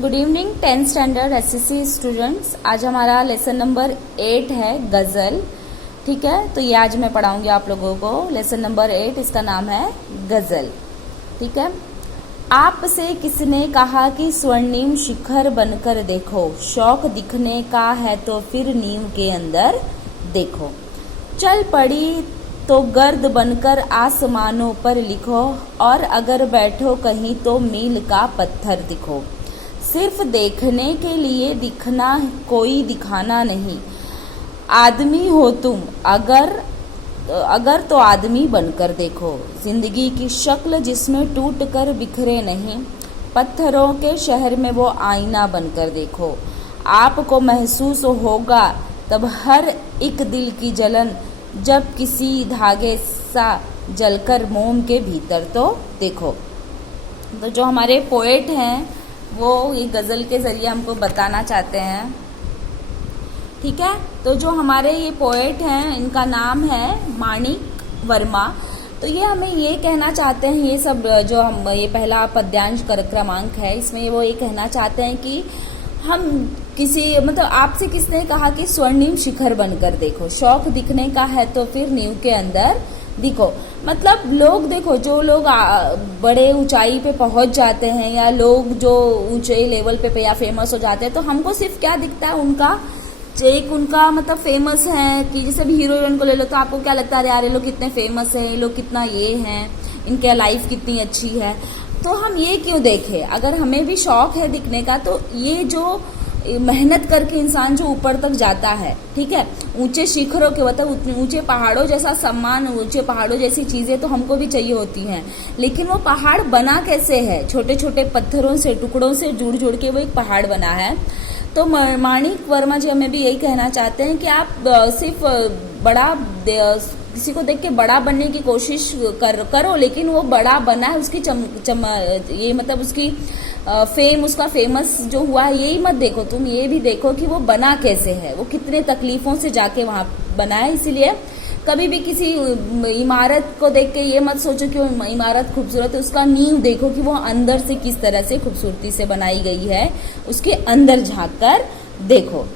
Good evening 10th standard SSC students. आज हमारा lesson number 8 है गज़ल। ठीक है, तो ये आज मैं पढ़ाऊंगी आप लोगों को लेसन नंबर 8। इसका नाम है गज़ल। ठीक है। आपसे किसने कहा कि स्वर्णिम शिखर बनकर देखो, शौक दिखने का है तो फिर नींव के अंदर देखो। चल पड़ी तो गर्द बनकर आसमानों पर लिखो, और अगर बैठो कहीं तो मील का पत्थर दिखो। सिर्फ देखने के लिए दिखना, कोई दिखाना नहीं। आदमी हो तुम अगर तो आदमी बनकर देखो। जिंदगी की शक्ल जिसमें टूट कर बिखरे नहीं, पत्थरों के शहर में वो आईना बनकर देखो। आपको महसूस होगा तब हर एक दिल की जलन, जब किसी धागे सा जलकर मोम के भीतर तो देखो। तो जो हमारे पोएट हैं वो ये गज़ल के ज़रिए हमको बताना चाहते हैं। ठीक है, तो जो हमारे ये पोएट हैं इनका नाम है माणिक वर्मा। तो ये हमें ये कहना चाहते हैं, ये सब जो हम ये पहला पद्यांश क्रमांक है, इसमें वो ये कहना चाहते हैं कि हम किसी आपसे किसने कहा कि स्वर्णिम शिखर बनकर देखो, शौक दिखने का है तो फिर नींव के अंदर दिखो। लोग देखो, जो लोग बड़े ऊंचाई पे पहुंच जाते हैं या लोग जो ऊंचे लेवल पे या फेमस हो जाते हैं, तो हमको सिर्फ क्या दिखता है, उनका फेमस है कि जैसे भी हीरो हीरोइन को ले लो तो आपको क्या लगता है, यार ये लोग कितने फेमस है, ये लोग कितना ये हैं, इनके लाइफ कितनी अच्छी है। तो हम ये क्यों देखें? अगर हमें भी शौक है दिखने का, तो ये जो मेहनत करके इंसान जो ऊपर तक जाता है, ठीक है, ऊंचे शिखरों के ऊंचे पहाड़ों जैसा सम्मान, ऊंचे पहाड़ों जैसी चीजें तो हमको भी चाहिए होती हैं, लेकिन वो पहाड़ बना कैसे है? छोटे छोटे पत्थरों से, टुकड़ों से जुड़ जुड़ के वो एक पहाड़ बना है। तो माणिक वर्मा जी हमें भी यही कहना चाहते हैं कि आप सिर्फ किसी को देख के बड़ा बनने की कोशिश करो, लेकिन वो बड़ा बना है उसकी उसकी फेम, उसका फेमस जो हुआ है, यही मत देखो तुम, ये भी देखो कि वो बना कैसे है, वो कितने तकलीफों से जाके वहां बना है। इसीलिए कभी भी किसी इमारत को देख के ये मत सोचो कि वो इमारत खूबसूरत है, उसका नींव देखो कि वो अंदर से किस तरह से खूबसूरती से बनाई गई है, उसके अंदर झांक कर देखो।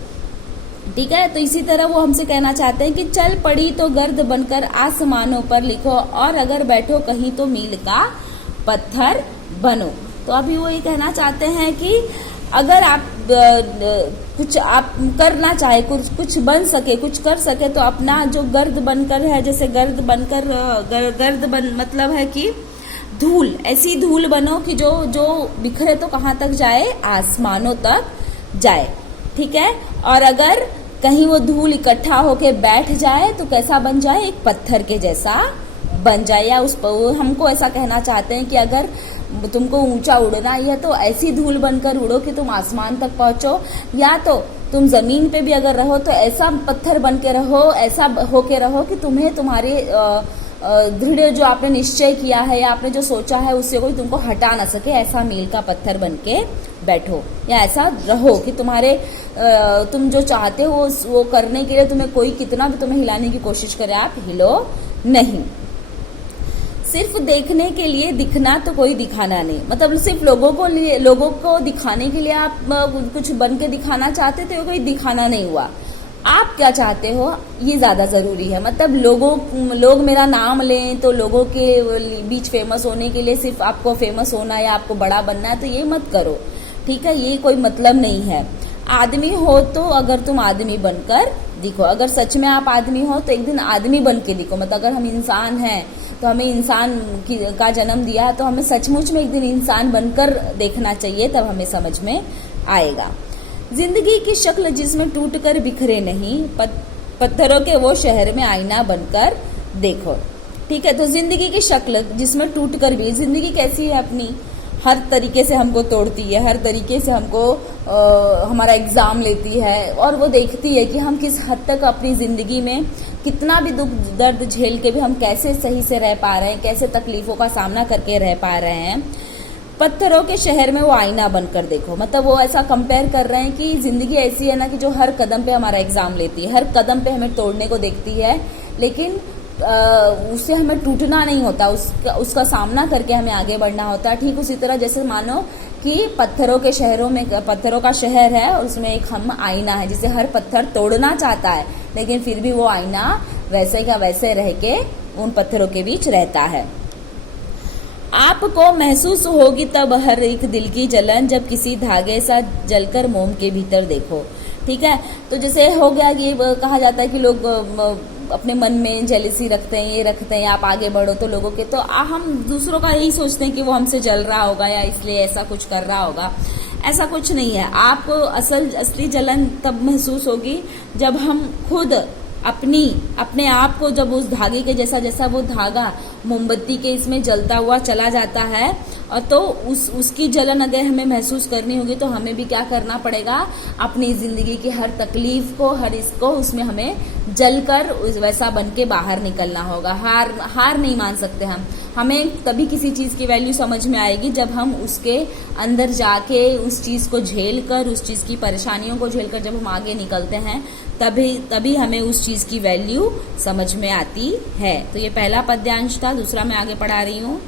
ठीक है, तो इसी तरह वो हमसे कहना चाहते हैं कि चल पड़ी तो गर्द बनकर आसमानों पर लिखो, और अगर बैठो कहीं तो मील का पत्थर बनो। तो अभी वो ये कहना चाहते हैं कि अगर आप कुछ आप करना चाहे, कुछ बन सके, कुछ कर सके, तो अपना जो गर्द बनकर है, जैसे गर्द मतलब है कि धूल, ऐसी धूल बनो कि जो बिखरे तो कहाँ तक जाए, आसमानों तक जाए। ठीक है, और अगर कहीं वो धूल इकट्ठा होके बैठ जाए तो कैसा बन जाए, एक पत्थर के जैसा बन जाए। या उस पर हमको ऐसा कहना चाहते हैं कि अगर तुमको ऊंचा उड़ना ही है तो ऐसी धूल बनकर उड़ो कि तुम आसमान तक पहुंचो, या तो तुम जमीन पे भी अगर रहो तो ऐसा पत्थर बन के रहो, ऐसा होके रहो कि तुम्हें तुम्हारे दृढ़ जो आपने निश्चय किया है या आपने जो सोचा है उससे कोई तुमको हटा ना सके, ऐसा मील का पत्थर बन के बैठो, या ऐसा रहो कि तुम जो चाहते हो वो करने के लिए तुम्हें कोई कितना भी तुम्हें हिलाने की कोशिश करे, आप हिलो नहीं। सिर्फ देखने के लिए दिखना तो कोई दिखाना नहीं। सिर्फ लोगों को दिखाने के लिए आप कुछ बन के दिखाना चाहते तो कोई दिखाना नहीं हुआ। आप क्या चाहते हो ये ज्यादा जरूरी है। लोग मेरा नाम लें तो लोगों के बीच फेमस होने के लिए सिर्फ आपको फेमस होना या आपको बड़ा बनना है, तो ये मत करो। ठीक है, ये कोई मतलब नहीं है। आदमी हो तो अगर तुम आदमी बनकर दिखो, अगर सच में आप आदमी हो तो एक दिन आदमी बन के दिखो। अगर हम इंसान हैं तो हमें इंसान का जन्म दिया, तो हमें सचमुच में एक दिन इंसान बनकर देखना चाहिए, तब हमें समझ में आएगा। जिंदगी की शक्ल जिसमें टूट कर बिखरे नहीं, पत्थरों के वो शहर में आईना बनकर देखो। ठीक है, तो जिंदगी की शक्ल जिसमें टूट कर भी, जिंदगी कैसी है अपनी, हर तरीके से हमको तोड़ती है, हर तरीके से हमको हमारा एग्जाम लेती है, और वो देखती है कि हम किस हद तक अपनी जिंदगी में कितना भी दुख दर्द झेल के भी हम कैसे सही से रह पा रहे हैं, कैसे तकलीफों का सामना करके रह पा रहे हैं। पत्थरों के शहर में वो आईना बनकर देखो, वो ऐसा कंपेयर कर रहे हैं कि जिंदगी ऐसी है ना कि जो हर कदम पे हमारा एग्जाम लेती है, हर कदम पे हमें तोड़ने को देखती है, लेकिन उससे हमें टूटना नहीं होता, उसका सामना करके हमें आगे बढ़ना होता है। ठीक उसी तरह जैसे मानो कि पत्थरों के शहरों में, पत्थरों का शहर है और उसमें एक हम आईना है जिसे हर पत्थर तोड़ना चाहता है, लेकिन फिर भी वो आईना वैसे का वैसे रह के उन पत्थरों के बीच रहता है। आपको महसूस होगी तब हर एक दिल की जलन, जब किसी धागे सा जलकर मोम के भीतर देखो। ठीक है, तो जैसे हो गया कि कहा जाता है कि लोग अपने मन में जेलिसी रखते हैं, ये रखते हैं, आप आगे बढ़ो तो लोगों के, तो हम दूसरों का यही सोचते हैं कि वो हमसे जल रहा होगा या इसलिए ऐसा कुछ कर रहा होगा। ऐसा कुछ नहीं है। आपको असली जलन तब महसूस होगी जब हम खुद अपने आप को, जब उस धागे के जैसा वो धागा मोमबत्ती के इसमें जलता हुआ चला जाता है, और तो उसकी जलन अगर हमें महसूस करनी होगी तो हमें भी क्या करना पड़ेगा, अपनी जिंदगी की हर तकलीफ को, हर इसको, उसमें हमें जलकर वैसा बन के बाहर निकलना होगा। हार नहीं मान सकते हम। हमें तभी किसी चीज की वैल्यू समझ में आएगी जब हम उसके अंदर जाके उस चीज को झेल कर, उस चीज की परेशानियों को झेल कर जब हम आगे निकलते हैं, तभी हमें उस चीज की वैल्यू समझ में आती है। तो ये पहला पद्यांश था, दूसरा मैं आगे पढ़ा रही हूँ।